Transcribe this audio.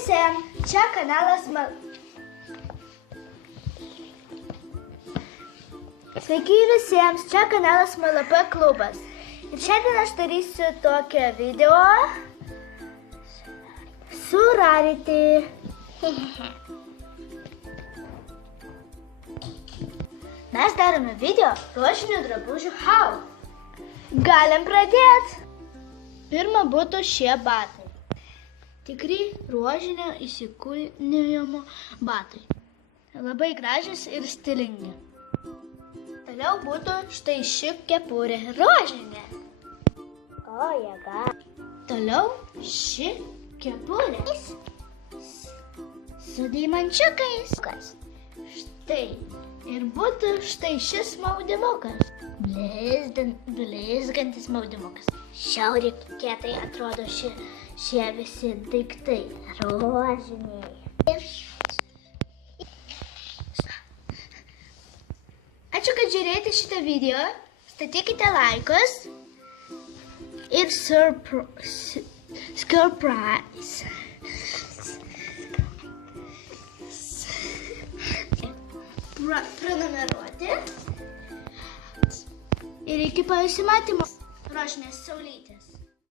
visiems, čia kanalas Sveiki visiems, čia kanalas MLP klubas. Ir šiandien aš darysiu tokią video su Rarity. Mes darome video rožinių drabužių haul. Galim pradėti. Pirma būtų šie batai. Tikri rožinio įsikūnijimo batai. Labai gražus ir stilingi. Toliau būtų štai ši kepurė rožinė. O, jėga. Toliau ši kepurė su deimančiukais. Štai. Ir būtų štai šis maudymukas. Blizgantis maudymukas. Šiauriai kietai atrodo šie visi daiktai. Rožiniai. Ačiū, kad žiūrėjote šitą video. Statykite laikus. Ir surprise. Prenumeruoti. Ir iki pasimatymo. Rožinės saulytė.